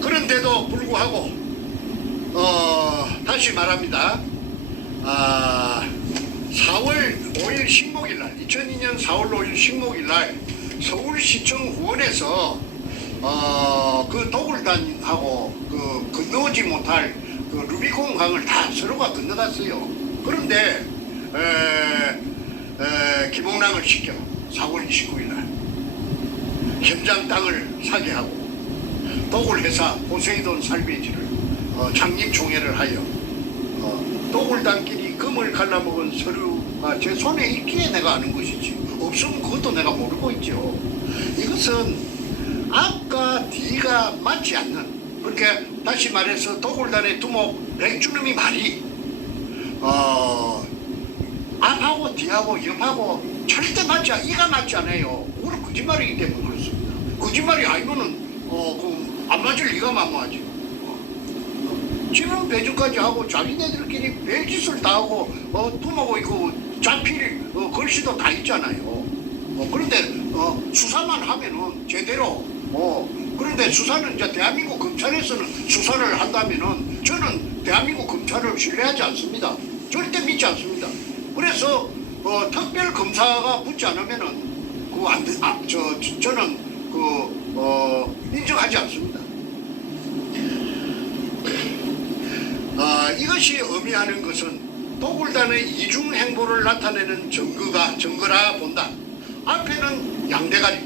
그런데도 불구하고 다시 말합니다. 4월 5일 식목일날 2002년 4월 5일 식목일날 서울시청 후원에서 그 도굴단하고 그 건너오지 못할 그 루비콘 강을 다 서로가 건너갔어요. 그런데 김홍랑을 시켜 4월 29일날 현장 땅을 사게 하고 도굴회사 포세이돈 살베이지를 창립총회를 하여 도굴단끼리 금을 갈라먹은 서류가 제 손에 있기에 내가 아는 것이지 없으면 그것도 내가 모르고 있죠. 이것은 앞과 뒤가 맞지 않는 그렇게 다시 말해서 도굴단의 두목 백주놈이 말이 앞하고 뒤하고 옆하고 절대 맞지 이가 맞지 않아요. 그건 거짓말이기 때문에 그렇습니다. 거짓말이 아니면은 안 맞을 리가 만무하지. 지금 배주까지 하고 자기네들끼리 별짓을 다 하고 두목고 있고 잡힐 글씨도 다 있잖아요. 그런데 수사만 하면은 제대로 그런데 수사는 이제 대한민국 검찰에서는 수사를 한다면은 저는 대한민국 검찰을 신뢰하지 않습니다. 절대 믿지 않습니다. 그래서 특별 검사가 붙지 않으면은 저는 인정하지 않습니다. 이것이 의미하는 것은 도굴단의 이중 행보를 나타내는 증거라 본다. 앞에는 양대가리,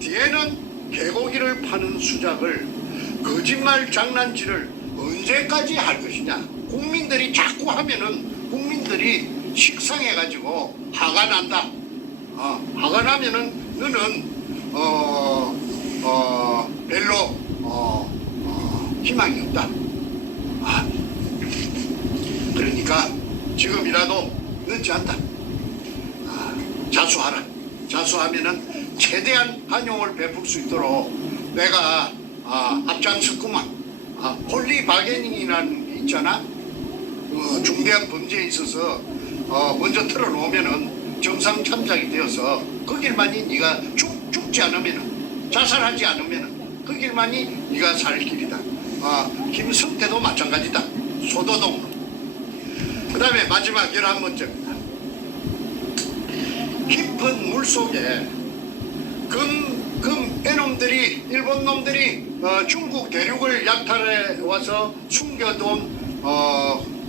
뒤에는 개고기를 파는 수작을 거짓말 장난질을 언제까지 할 것이냐. 국민들이 자꾸 하면은 국민들이 식상해가지고 화가 난다. 화가 나면은 너는 별로 희망이 없다. 그러니까 지금이라도 늦지 않다. 자수하라. 자수하면은 최대한 한용을 베풀 수 있도록 내가 앞장섰구만. 홀리 바게닝이라는 게 있잖아. 중대한 범죄에 있어서 먼저 틀어놓으면은 정상 참작이 되어서 그 길만이 네가 죽지 않으면은 자살하지 않으면은 그 길만이 네가 살 길이다. 김성태도 마찬가지다. 소도동. 그 다음에 마지막 11번째입니다. 깊은 물속에 애놈들이 일본 놈들이 중국 대륙을 약탈해 와서 숨겨둔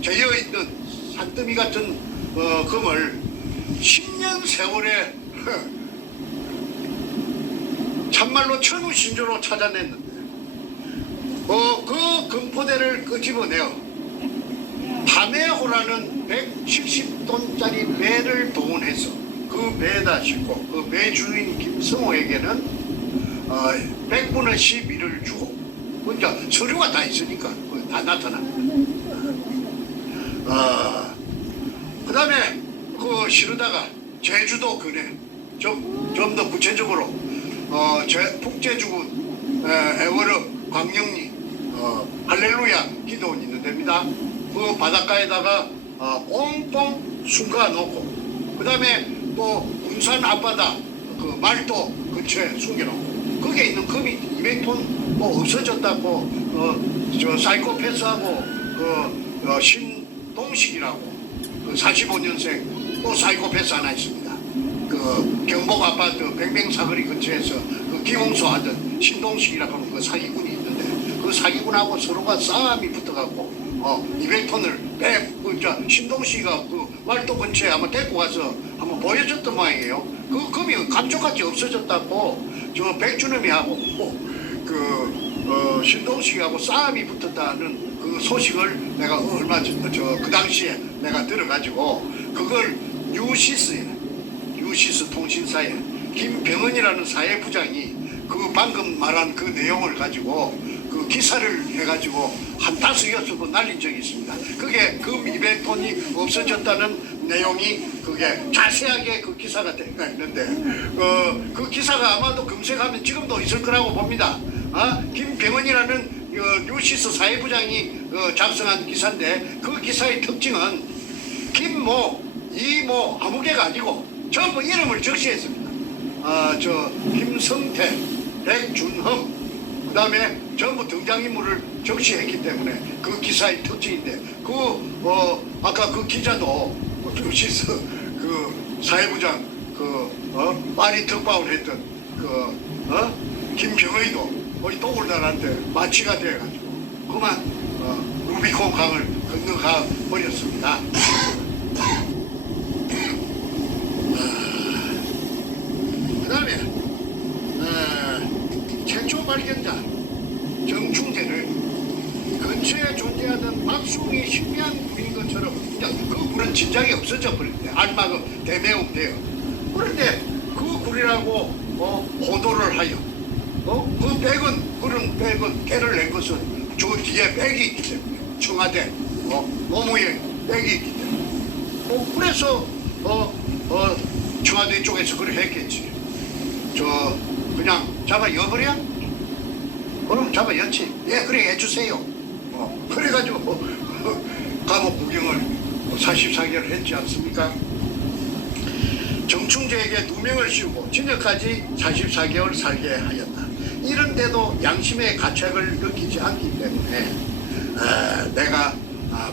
재여있는 산더미 같은 금을 10년 세월에 참말로 천우신조로 찾아냈는데 그 금포대를 끄집어내어 파메호라는 170톤짜리 배를 동원해서 그 배에다 싣고 그 배 주인 김성호에게는 100분의 12를 주고 혼자 서류가 다 있으니까 다 나타나. 그 다음에 그 실으다가 제주도 근해 좀 더 구체적으로 북제주군 애월읍 광영리 할렐루야 기도원 있는 데입니다. 그 바닷가에다가 꽁꽁 숨가 놓고 그 다음에 또 군산 앞바다 그 말도 근처에 숨겨놓고 거기에 있는 금이 200톤 뭐 없어졌다고 저 사이코패스하고 신동식이라고 그 45년생 또 사이코패스 하나 있습니다. 그 경복 아파트 뱅뱅사거리 근처에서 그 김홍수 하던 신동식이라고 하는 그 사기꾼이 있는데 그 사기꾼하고 서로가 싸움이 붙어갖고 200톤을 신동식이가 그 말도 근처에 아마 데리고 가서 한번 보여줬던 모양이에요. 그 금이 감쪽같이 없어졌다고 저 백준음이하고 신동식이하고 싸움이 붙었다는 그 소식을 내가 얼마 전 그 당시에 내가 들어가지고 그걸 뉴시스 통신사에 김병헌이라는 사회부장이 그 방금 말한 그 내용을 가지고 그 기사를 해가지고 한 5-6번 날린 적이 있습니다. 그게 금 200톤이 없어졌다는 내용이 그게 자세하게 그 기사가 되어 있는데 그 기사가 아마도 검색하면 지금도 있을 거라고 봅니다. 김병헌이라는 뉴시스 사회부장이 작성한 기사인데 그 기사의 특징은 김모, 이모 아무 개가 아니고 전부 이름을 적시했습니다. 김성태, 백준흠 그 다음에 전부 등장인물을 적시했기 때문에 그 기사의 특징인데 아까 그 기자도 뉴시스 그 사회부장 파리 특파원 했던 김병의도 거의 독을 달았는데 마취가 돼가지고 그만 루비콘 강을 건너가 버렸습니다. 그 다음에 최초 발견자 정충재를 근처에 존재하던 박숭이 신비한 굴인 것처럼 그 굴은 진작에 없어져 버렸대. 알마그 대매움 돼요. 그런데 그 굴이라고 보도를 하여 그 백은 개를 낸 것은 저 뒤에 백이 있기 때문에 청와대 노무현 백이 있기 때문에 그래서 청와대 쪽에서 그래 했겠지. 그냥 잡아 여버려? 그럼 잡아 였지. 예 그래 해주세요. 그래가지고 감옥 구경을 44개월 했지 않습니까? 정충재에게 누명을 씌우고 징역까지 44개월 살게 하였다. 이런데도 양심의 가책을 느끼지 않기 때문에 내가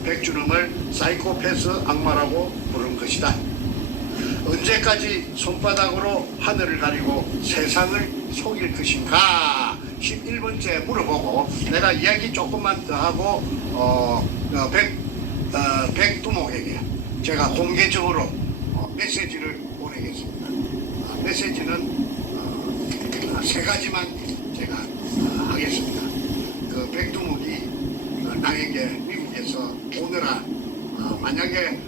백준음을 사이코패스 악마라고 부른 것이다. 언제까지 손바닥으로 하늘을 가리고 세상을 속일 것인가 11번째 물어보고 내가 이야기 조금만 더 하고 백두목에게 제가 공개적으로 메시지를 보내겠습니다. 메시지는 3가지만 제가 하겠습니다. 그 백두목이 나에게 미국에서 오너라 만약에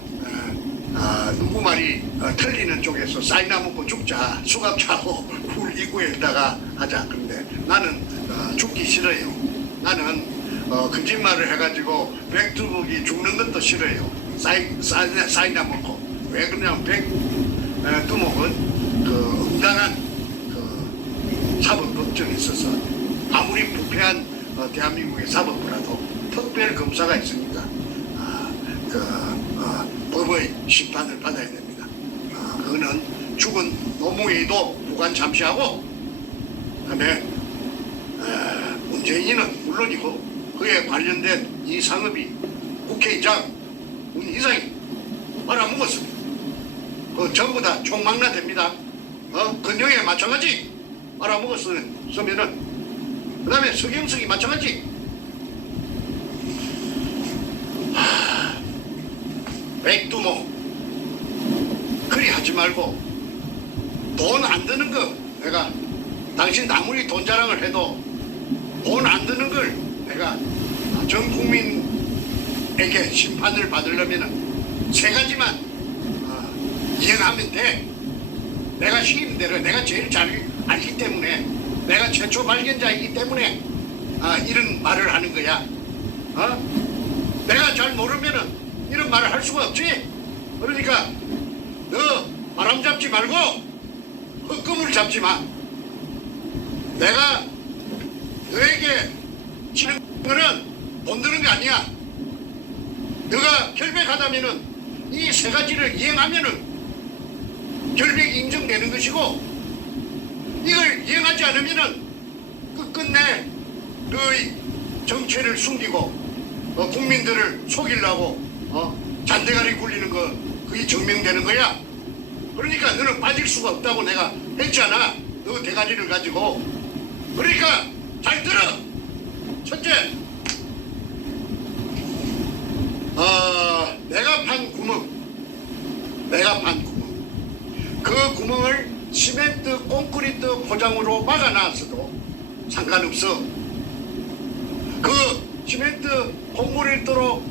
누구 말이 틀리는 쪽에서 사이나 먹고 죽자 수갑차고 훌 입구에다가 하자. 그런데 나는 죽기 싫어요. 나는 거짓말을 해가지고 백두목이 죽는 것도 싫어요. 사이나 먹고. 왜 그러냐면 백두목은 그 응당한 그 사법법정에 있어서 아무리 부패한 대한민국의 사법부라도 특별검사가 있으니까 법의 심판을 받아야 됩니다. 그거는 죽은 노무현도 무관 참시하고 그다음에 문재인은 물론이고 그에 관련된 이상업이 국회의장 문 이상이 말아먹었습니다. 전부 다 총망라됩니다. 건영에 마찬가지 말아먹었으면은 그 다음에 서경석이 마찬가지. 백두목 그리 하지 말고 돈 안 드는 거 내가 당신 아무리 돈 자랑을 해도 돈 안 드는 걸 내가 전 국민에게 심판을 받으려면 세 가지만 이행하면 돼. 내가 시키는 대로 내가 제일 잘 알기 때문에 내가 최초 발견자이기 때문에 이런 말을 하는 거야. 내가 잘 모르면은 이런 말을 할 수가 없지. 그러니까 너 바람 잡지 말고 헛금을 잡지 마. 내가 너에게 치는 거는 돈 드는 게 아니야. 너가 결백하다면은 이 세 가지를 이행하면은 결백이 인정되는 것이고, 이걸 이행하지 않으면은 끝끝내 너의 정체를 숨기고 국민들을 속이려고 잔대가리 굴리는 거 그게 증명되는 거야. 그러니까 너는 빠질 수가 없다고 내가 했잖아. 너 대가리를 가지고. 그러니까 잘 들어. 첫째, 내가 판 구멍, 그 구멍을 시멘트 콘크리트 포장으로 막아놨어도 상관없어. 그 시멘트 콘크리트로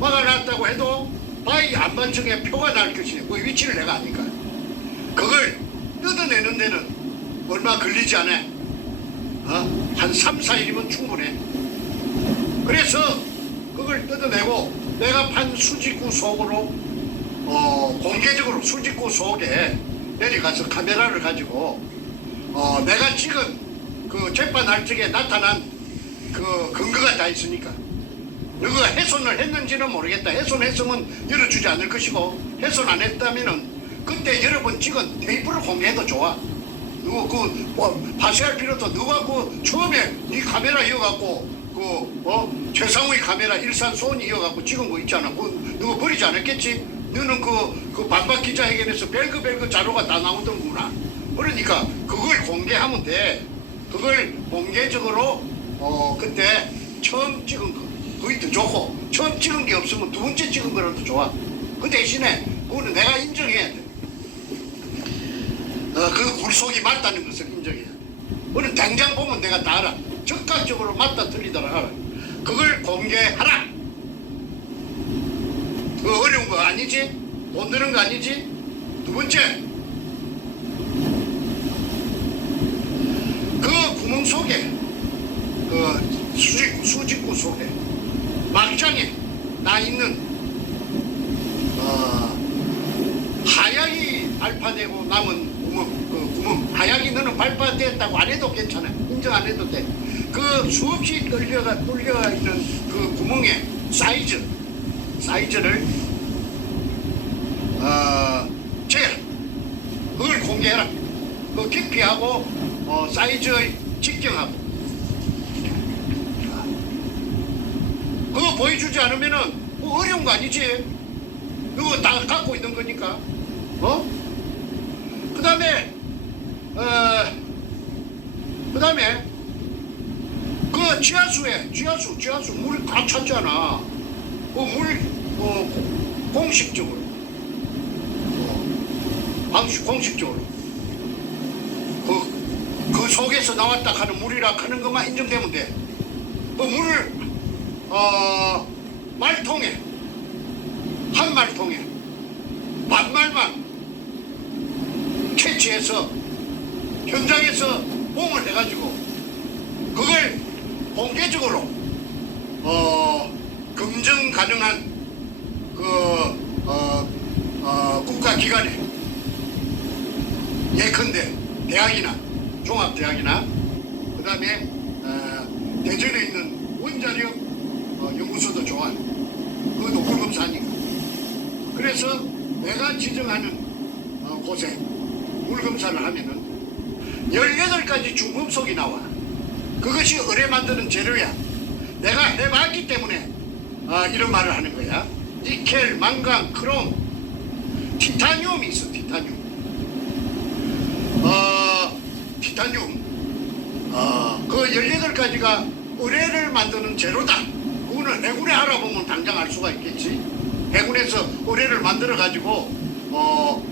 막아놨다고 해도 바위 안반층에 표가 날 것이야. 그 위치를 내가 아니까. 그걸 뜯어내는 데는 얼마 걸리지 않아. 한 3, 4일이면 충분해. 그래서 그걸 뜯어내고 내가 판 수직구 속으로 공개적으로 수직구 속에 내려가서 카메라를 가지고 내가 찍은 그 재판할 적에 나타난 그 근거가 다 있으니까 너가 훼손을 했는지는 모르겠다. 훼손했으면 열어주지 않을 것이고, 훼손 안 했다면은 그때 여러 번 찍은 테이프를 공개해도 좋아. 누구 파쇄할 필요도 없어. 누가 처음에 네 카메라 이어갖고 최상우의 카메라 일산 소니 이어갖고 찍은 거 있잖아. 누가 버리지 않았겠지? 너는 그 반박 기자회견에서 별거 자료가 다 나오던구나. 그러니까 그걸 공개하면 돼. 그걸 공개적으로 그때 처음 찍은 거 그게 더 좋고, 처음 찍은 게 없으면 두 번째 찍은 거라도 좋아. 그 대신에 그거는 내가 인정해야 돼. 그 굴속이 맞다는 것을 인정해야 돼. 그거는 당장 보면 내가 다 알아. 적극적으로 맞다 틀리다 알아. 그걸 공개하라. 그 어려운 거 아니지? 돈 드는 거 아니지? 두 번째, 그 구멍 속에 그 수직구 속에 막장에 나 있는 하약이 발파되고 남은 구멍 하약이 너는 발파됐다고 안 해도 괜찮아. 인정 안 해도 돼. 그 수없이 뚫려 있는 그 구멍의 사이즈를 재라. 그걸 공개해라. 그 깊이하고 사이즈의 직경하고 그거 보여주지 않으면은 뭐 어려운 거 아니지? 그거 다 갖고 있는 거니까. 그다음에 그 지하수 물이 꽉 찼잖아. 그 물 공식적으로 공식적으로 그 속에서 나왔다 하는 물이라 하는 것만 인정되면 돼. 그 물을 말통에 한 말통에 반말만 채취해서 현장에서 봉을 해가지고 그걸 공개적으로 검증 가능한 국가기관에 예컨대 대학이나 종합대학이나 그 다음에 대전에 있는 원자력 연구소도 좋아. 그것도 물검사니까. 그래서 내가 지정하는 곳에 물검사를 하면은 18가지 중금속이 나와. 그것이 의뢰 만드는 재료야. 내가 해봤기 때문에 이런 말을 하는 거야. 니켈, 망간, 크롬, 티타늄이 있어. 티타늄. 그 18가지가 의뢰를 만드는 재료다. 그거는 해군에 알아보면 당장 알 수가 있겠지. 해군에서 의뢰를 만들어 가지고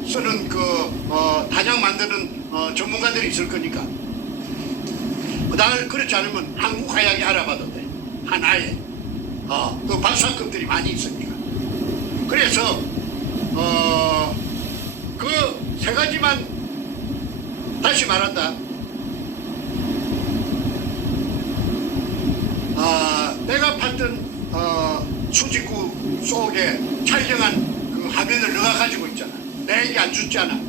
쓰는 단약 만드는 전문가들이 있을 거니까. 그렇지 않으면 한국 화약이 알아봐도 돼. 하나에 그 박사급들이 많이 있으니까. 그래서 그 세 가지만 다시 말한다. 내가 봤던 수직구 속에 촬영한 그 화면을 너가 가지고 있잖아. 내 얘기 안 줬잖아.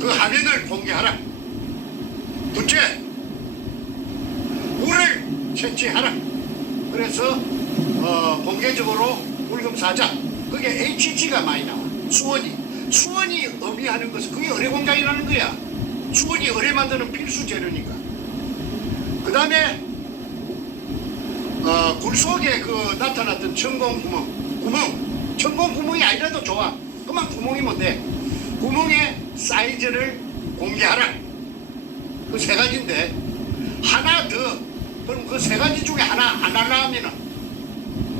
그 화면을 공개하라. 둘째, 물을 채취하라. 그래서 공개적으로 물금사자. 그게 HG가 많이 나와. 수원이 의미하는 것은 그게 의뢰 공장이라는 거야. 수원이 의뢰 만드는 필수 재료니까. 그 다음에 굴 속에 나타났던 천공구멍이 아니라도 좋아. 그만 구멍이면 돼. 구멍의 사이즈를 공개하라. 그 세 가지인데 하나 더. 그럼 그 세 가지 중에 하나 안 하려면은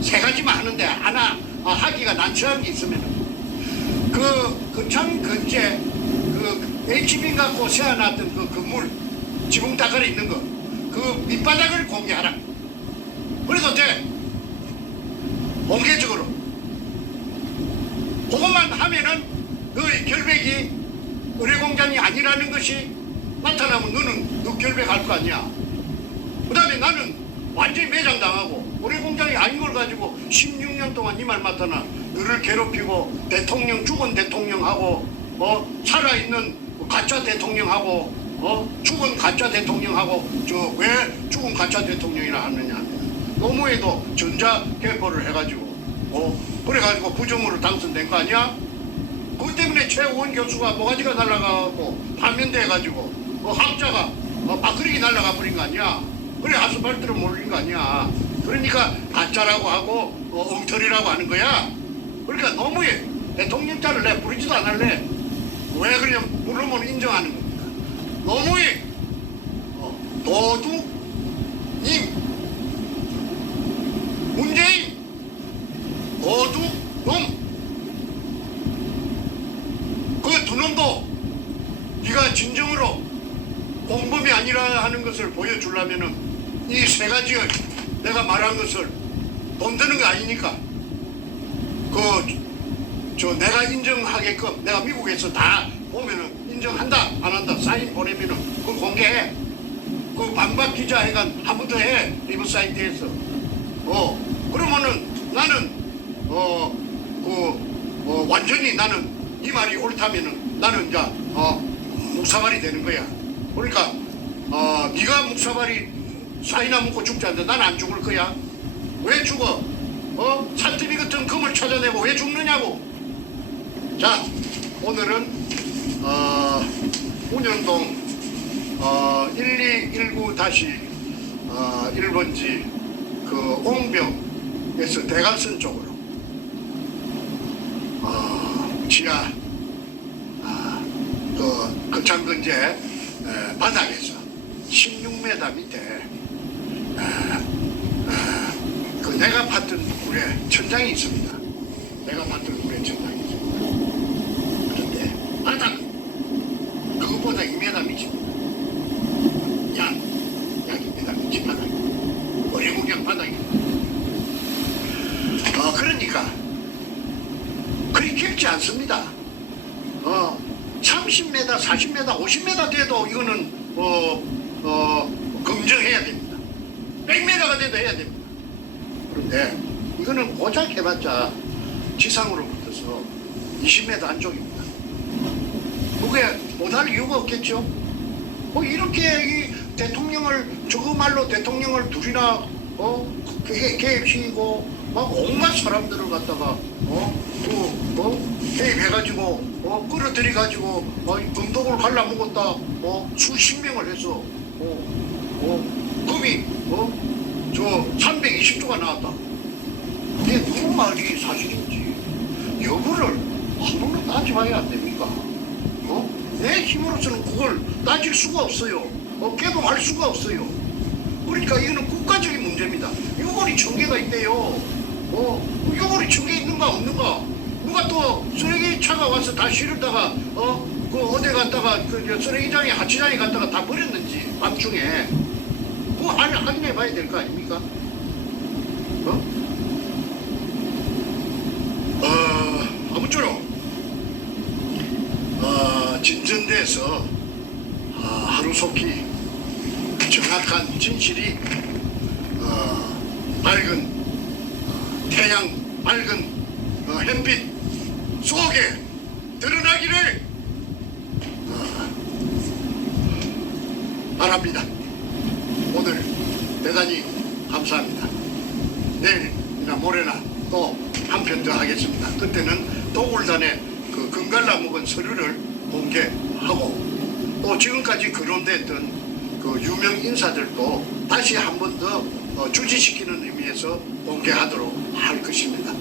세 가지만 하는데 하나 하기가 난처한 게 있으면은 거창 근처에 HB 갖고 세워놨던 그 건물 지붕 다가리 있는 거 그 밑바닥을 공개하라. 그래도 돼. 공개적으로. 그것만 하면은 너의 결백이 의뢰공장이 아니라는 것이 나타나면 너는 결백할 거 아니야. 그 다음에 나는 완전히 매장당하고 의뢰공장이 아닌 걸 가지고 16년 동안 이 말 맡아나 너를 괴롭히고 죽은 대통령하고 살아있는 가짜 대통령하고 죽은 가짜 대통령하고 왜 죽은 가짜 대통령이라 하느냐 하면 노무에도 전자개포를 해가지고 그래가지고 부정으로 당선된 거 아니야? 그것 때문에 최우원 교수가 모가지가 날아가고 파면돼 해가지고 학자가 밥그릇이 날아가 버린 거 아니야? 그래 아스팔트로 몰린 거 아니야? 그러니까 가짜라고 하고 엉터리라고 하는 거야. 그러니까 노무에 대통령자를 내 부르지도 않을래. 왜 그러냐면 부르면 인정하는 겁니다. 노무에 도둑님 문재인 도둑놈 그 두 놈도 네가 진정으로 공범이 아니라 하는 것을 보여주려면은 이 세 가지 내가 말한 것을 돈 드는 거 아니니까 내가 인정하게끔 내가 미국에서 다 보면은 인정한다 안 한다 사인 보내면은 그거 공개해. 그 반박 기자회견 한 번 더 해. 리버사이드에서 그러면은 나는 완전히 나는 이 말이 옳다면은 나는 이제 묵사발이 되는 거야. 그러니까 네가 묵사발이 사이나 먹고 죽지 않는데 난 안 죽을 거야. 왜 죽어? 살뜨비 같은 금을 찾아내고 왜 죽느냐고. 자, 오늘은 운현동 1219-1번지 그 옹병에서 대각선 쪽으로 지하 그 창근제 바닥에서 16m 밑에 내가 봤던 굴에 천장이 있습니다. 내가 봤던 굴에 천장이 있습니다. 그런데 바닥 그것보다 2m 밑입니다. 약 2m 밑이 바닥. 어리구경 바닥입니다. 그러니까 그리 깊지 않습니다. 30m, 40m, 50m 돼도 이거는 검증해야 됩니다. 100m가 돼도 해야 됩니다. 그런데 이거는 고작 해봤자 지상으로 붙어서 20m 안쪽입니다. 그게 못할 이유가 없겠죠. 이렇게 이 대통령을 저거 말로 대통령을 둘이나 개입시키고 막 온갖 사람들을 갖다가 개입해가지고 끌어들여가지고 금독을 갈라먹었다 수십 명을 해서 금이 저 320조가 나왔다. 이게 누구 말이 사실인지 여부를 한 번도 따져봐야 안 됩니까? 내 힘으로서는 그걸 따질 수가 없어요. 개봉할 수가 없어요. 그러니까 이거는 국가적인 문제입니다. 유골이 1000개가 있대요. 유골이 1000개 있는가 없는가? 누가 또 쓰레기차가 와서 다 실었다가 그 어디 갔다가 그 쓰레기장에 하치장에 갔다가 다 버렸는지 밤중에 그거 확인해 봐야 될 거 아닙니까? 아무쪼록 진전돼서 하루속히 정확한 진실이 맑은 태양 맑은 햇빛 속에 드러나기를 바랍니다. 오늘 대단히 감사합니다. 내일이나 모레나 또 한 편 더 하겠습니다. 그때는 도굴단의 그 금갈라 묵은 서류를 공개하고 또 지금까지 거론됐던 그 유명 인사들도 다시 한 번 더 주지시키는 의미에서 공개하도록 할 것입니다.